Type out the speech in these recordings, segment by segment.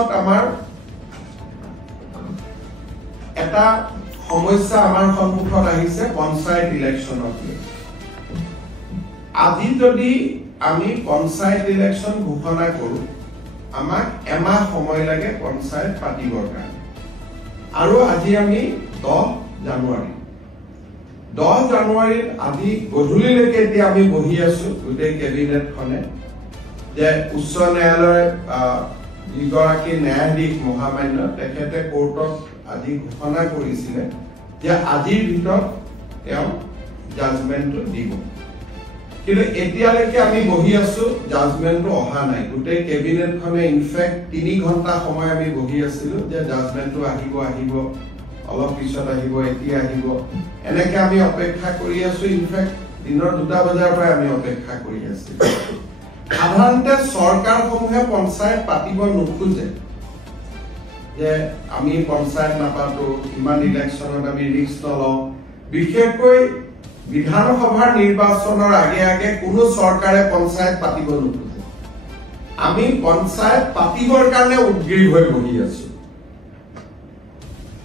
আমাৰ এটা সমস্যা আমাৰ সন্মুখত আহিছে পঞ্চায়ত ইলেকশনত আজি যদি আমি পঞ্চায়ত ইলেকশন ঘোষণা কৰো আমাক এমাহ সময় লাগে পঞ্চায়ত পাতিবৰ কাৰণে আৰু আজি আমি 10 জানুৱাৰীত আজি গধূলিলৈকে এতিয়া আমি বহি আছো গোটেই কেবিনেটখনে যে উচ্চ ন্যায়ালয় যিগৰাকী ন্যায়াধীশ মহামান্য তেখেতে কোৰ্টত আজি ঘোষণা কৰিছিলে যে আজিৰ ভিতৰত তেওঁ জাজমেন্টটো দিব কিন্তু এতিয়ালৈকে আমি বহি আছো জাজমেন্টটো অহা নাই গোটেই কেবিনেটখনে ইনফেক্ট 3 ঘণ্টা সময় আমি বহি আছিলো যে জাজমেন্টটো আহিব অলপ পিছত আহিব এতিয়া আহিব এনেকৈ আমি অপেক্ষা কৰি আছো ইনফেক্ট দিনৰ 2টা বজাৰ পৰা আমি অপেক্ষা কৰি আছো সাধাৰণতে চৰকাৰসমূহে পঞ্চায়ত পাতিব নোখোজে যে আমি পঞ্চায়ত নাপাতো ইমান ইলেকশনত আমি ৰিস্ক নলওঁ বিশেষকৈ বিধানসভাৰ নিৰ্বাচনৰ আগে কোনো চৰকাৰে পঞ্চায়ত পাতিব নোখোজে আমি পঞ্চায়ত পাতিবৰ কাৰণে উদ্গ্ৰীৱ হৈ বহি আছো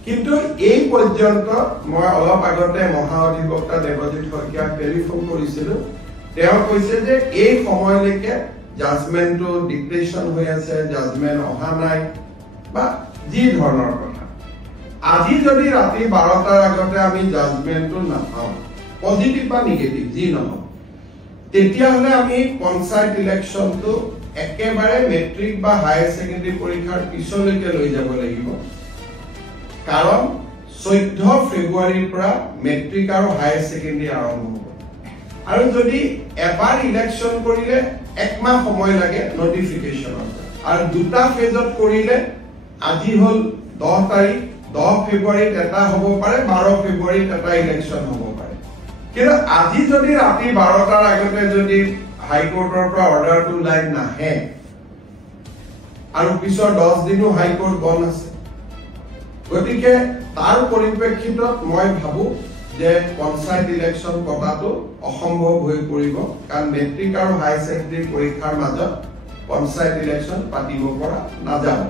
কিন্তু এই পৰ্যন্ত মই অলপ আগতে মহাঅধিবক্তা দেৱজিৎ শইকীয়াক টেলিফোন কৰিছিলো তেওঁ কৈছে যে এই সময়লৈকে জাজমেন্টটো ডিক্টেশ্যন হৈ আছে জাজমেন্ট অহা নাই বা যি ধৰণৰ কথা আজি যদি ৰাতি 12টাৰ আগতে আমি জাজমেন্টটো নাপাওঁ পজিটিভ বা নিগেটিভ যি নহওক তেতিয়াহ'লে আমি পঞ্চায়ত ইলেকশনটো একেবাৰে মেট্ৰিক বা হায়াৰ ছেকেণ্ডাৰী পৰীক্ষাৰ পিছলৈকে লৈ যাব লাগিব কাৰণ 14 ফেব্ৰুৱাৰীৰ পৰা মেট্ৰিক আৰু হায়াৰ ছেকেণ্ডাৰী আৰম্ভ হ'ব আৰু যদি এবাৰ ইলেকশন কৰিলে একমাহ সময় লাগে নটিফিকেশনৰ আৰু দুটা ফেজত কৰিলে আজি হল 10 তাৰিখ 10 ফেব্ৰুৱাৰীত এটা হ'ব পাৰে 12 ফেব্ৰুৱাৰীত এটা ইলেকশন হ'ব পাৰে কিন্তু আজি যদি ৰাতি 12টাৰ আগতে যদি হাইকোৰ্টৰ পৰা অৰ্ডাৰটো ওলাই নাহে আৰু পিছৰ 10 দিনো হাইকোৰ্ট বন্ধ আছে গতিকে তাৰ পৰিপ্ৰেক্ষিতত মই ভাবো যে পঞ্চায়ত ইলেকশন পতাটো অসম্ভৱ হৈ পৰিব কাৰণ মেট্ৰিক আৰু হায়াৰ ছেকেণ্ডাৰী পৰীক্ষাৰ মাজত পঞ্চায়ত ইলেকশন পাতিব পৰা নাযাব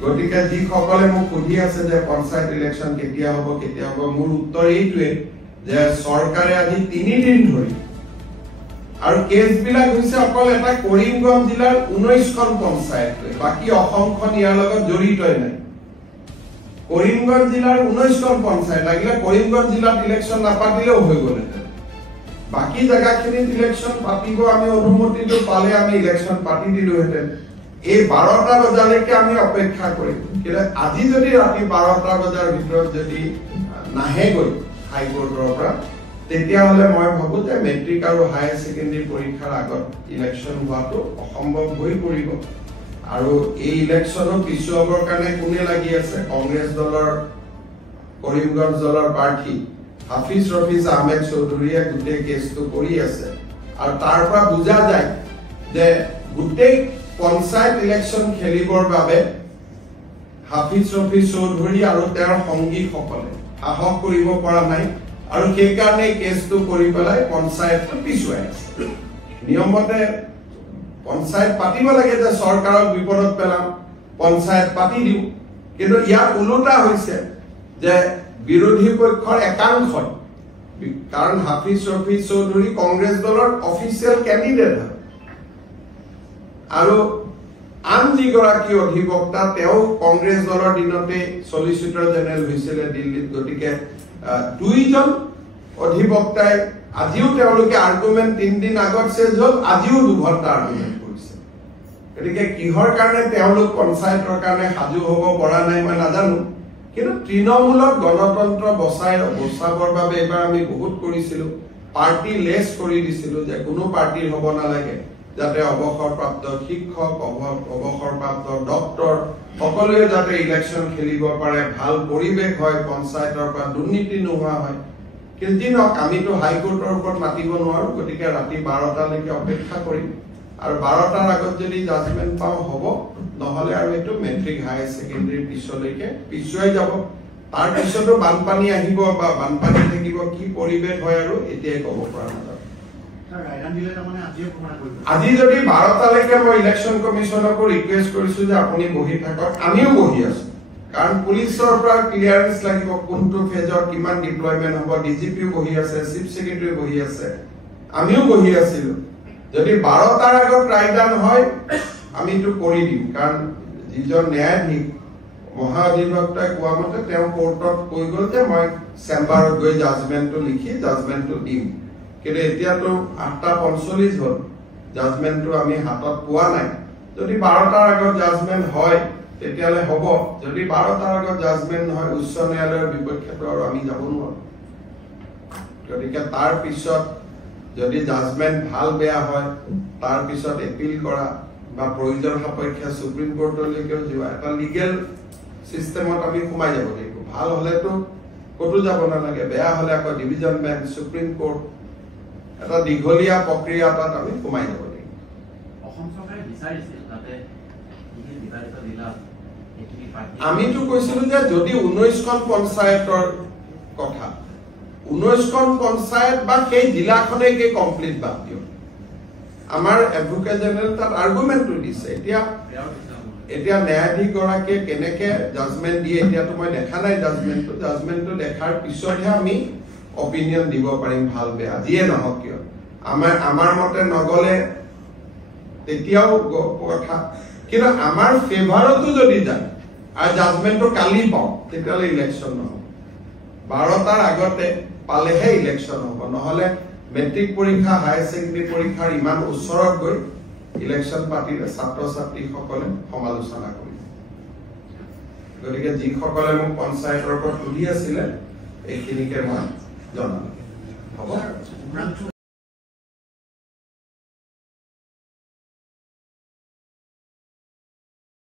গতিকে যিসকলে মোক সুধি আছে যে পঞ্চায়ত ইলেকশন কেতিয়া হ'ব মোৰ উত্তৰ এইটোৱে যে চৰকাৰে আজি 3 দিন ধৰি আৰু কেছবিলাক হৈছে অকল এটা কৰিমগঞ্জ জিলাৰ 19খন পঞ্চায়ত বাকি অসমখন ইয়াৰ লগত জড়িতই নাই কৰিমগঞ্জ জিলাৰ 19খন পঞ্চায়ত লাগিলে কৰিমগঞ্জ জিলাত ইলেকশন নাপাতিলেও হৈ গ'ল বাকি জায়গাখিনিত ইলেকশন পাতিব আমি অনুমতিটো পালে আমি ইলেকশন পাতি দিলোহেঁতেন এই 12টা বজালৈকে আমি অপেক্ষা কৰিম কিন্তু আজি যদি ৰাতি 12টা বজাৰ ভিতৰত যদি নাহে গৈ হাইকোৰ্টৰ পৰা তেতিয়াহ'লে মই ভাবো যে মেট্ৰিক আৰু হায়াৰ ছেকেণ্ডাৰী পৰীক্ষাৰ আগত ইলেকশন হোৱাটো অসম্ভৱ হৈ পৰিব আৰু এই ইলেকশনৰ পিছুৱাবৰ কাৰণে কোনে লাগি আছে কংগ্ৰেছ দলৰ কৰিমগঞ্জ দলৰ প্ৰাৰ্থী হাফিজ ৰফিজ আহমেদ চৌধুৰীয়ে গোটেই কেছটো কৰি আছে আৰু তাৰ পৰা বুজা যায় যে গোটেই পঞ্চায়ত ইলেকশন খেলিবৰ বাবে হাফিজ ৰফিজ চৌধুৰী আৰু তেওঁৰ সংগীসকলে সাহস কৰিব পৰা নাই আৰু সেইকাৰণে কেছটো কৰি পেলাই পঞ্চায়তটো পিছুৱাই আছে নিয়মতে পঞ্চায়ত পাতিব লাগে যে চৰকাৰক বিপদত পেলাম পঞ্চায়ত পাতি দিও কিন্তু ইয়াৰ উল্টা হৈছে যে বিৰোধী পক্ষৰ একাংশই কাৰণ হাফিজ ৰফিজ চৌধুৰী কংগ্ৰেছ দলৰ অফিচিয়েল কেণ্ডিডেট আৰু আন যিগৰাকী অধিবক্তা তেওঁ কংগ্ৰেছ দলৰ দিনতে সলিচিটৰ জেনেৰেল হৈছিলে দিল্লীত গতিকে দুইজন অধিবক্তাই আজিও তেওঁলোকে আৰ্গুমেন্ট 3 দিন আগত শেষ হ'ল আজিও 2 ঘণ্টা আৰ্গুমেন্ট কৰিছে গতিকে কিহৰ কাৰণে তেওঁলোক পঞ্চায়তৰ কাৰণে সাজু হ'ব পৰা নাই মই নাজানো কিন্তু তৃণমূলক গণতন্ত্ৰ বচাবৰ বাবে এবাৰ আমি বহুত কৰিছিলো পাৰ্টি লেছ কৰি দিছিলো যে কোনো পাৰ্টিৰ হ'ব নালাগে যাতে অৱসৰপ্ৰাপ্ত শিক্ষক অৱসৰপ্ৰাপ্ত ডক্টৰ সকলোৱে যাতে ইলেকশন খেলিব পাৰে ভাল পৰিৱেশ হয় পঞ্চায়তৰ পৰা দুৰ্নীতি নোহোৱা হয় কিন্তু আমিতো হাইকোৰ্টৰ ওপৰত মাতিব নোৱাৰো গতিকে ৰাতি 12টালৈকে অপেক্ষা কৰিম আৰু 12টাৰ আগত যদি জাজমেন্ট পাওঁ হ'ব নহলে আৰু এটো মেট্ৰিক হায়াৰ ছেকেণ্ডাৰী পিছলৈকে পিছুৱাই যাব তাৰ পিছতো বানপানী আহিব বা বানপানী থাকিব কি পৰিৱেশ হয় আৰু এতিয়াই ক'ব পৰা নাযায় আজি যদি 12 তাৰিখে মই ইলেকশ্যন কমিশনকো ৰিকুৱেষ্ট কৰিছো যে আপুনি বহি থাকক, আমিও বহি আছো, কাৰণ পুলিচৰ পৰা ক্লিয়াৰেন্স লাগিব কোনটো ফেজৰ কিমান ডিপ্লয়মেন্ট হ'ব, ডিজিপিও বহি আছে, চিফ সেক্ৰেটাৰী বহি আছে, আমিও বহি আছিলো। যদি 12 টাৰ আগত ৰায়দান হয় আমিটো কৰি দিম, কাৰণ যিজন ন্যায়াধীশ মহাধিবক্তাই কোৱা মতে তেওঁ কোৰ্টত কৈ গ'ল যে মই চেম্বাৰত গৈ জাজমেন্টটো লিখি জাজমেন্টটো দিম, কিন্তু এতিয়াতো 8:45 হ'ল, জাজমেন্টটো আমি হাতত পোৱা নাই। যদি 12 টাৰ আগত জাজমেন্ট হয় তেতিয়ালে হ'ব, যদি 12 টাৰ আগত জাজমেন্ট নহয় উচ্চ ন্যায়ালয়ৰ বিপক্ষেতো আৰু আমি যাব নোৱাৰো। গতিকে তাৰ পিছত যদি জাজমেন্ট ভাল বেয়া হয় তাৰ পিছত এপিল কৰা বা প্ৰয়োজন সাপেক্ষে সুপ্ৰিম কোৰ্টলৈকেও যোৱা এটা লিগেল সিস্টেমত আমি সোমাই যাব লাগিব। ভাল হলেতো ক'তো যাব নালাগে, বেয়া হলে আকৌ ডিভিজন বেঞ্চ, সুপ্ৰিম কোৰ্ট, এটা দীঘলীয়া প্ৰক্ৰিয়া এটাত আমি সোমাই যাব লাগিব। আমিতো কৈছিলো যে যদি 19খন পঞ্চায়তৰ কথা, 19খন পঞ্চায়ত বা সেই জিলাখনে কি কমপ্লিট বাদ দিও, আমাৰ এডভোকেট জেনেৰেল তাত আৰ্গুমেন্টটো দিছে। এতিয়া ন্যায়াধীশ গৰাকীয়ে কেনেকে জাজমেন্ট দিয়ে এতিয়াতো মই দেখা নাই জাজমেন্টটো দেখাৰ পিছতহে আমি অপিনিয়ন দিব পাৰিম ভাল বেয়া যিয়ে নহওক কিয়। আমাৰ মতে নগলে তেতিয়াও কথা, কিন্তু আমাৰ ফেভাৰতো যদি যায় আৰু জাজমেন্টটো কালি পাওঁ তেতিয়াহ'লে ইলেকশ্যন নহ'ব। 12 টাৰ আগতে পালেহে ইলেকশ্যন হ'ব, নহ'লে মেট্ৰিক পৰীক্ষা হায়াৰ ছেকেণ্ডেৰী পৰীক্ষাৰ ইমান ওচৰত গৈ ইলেকশ্যন পাতিলে ছাত্ৰ ছাত্ৰীসকলে সমালোচনা কৰিব। গতিকে যিসকলে মোক পঞ্চায়তৰ ওপৰত সুধি আছিলে এইখিনিকে মই জনালো। হ'ব।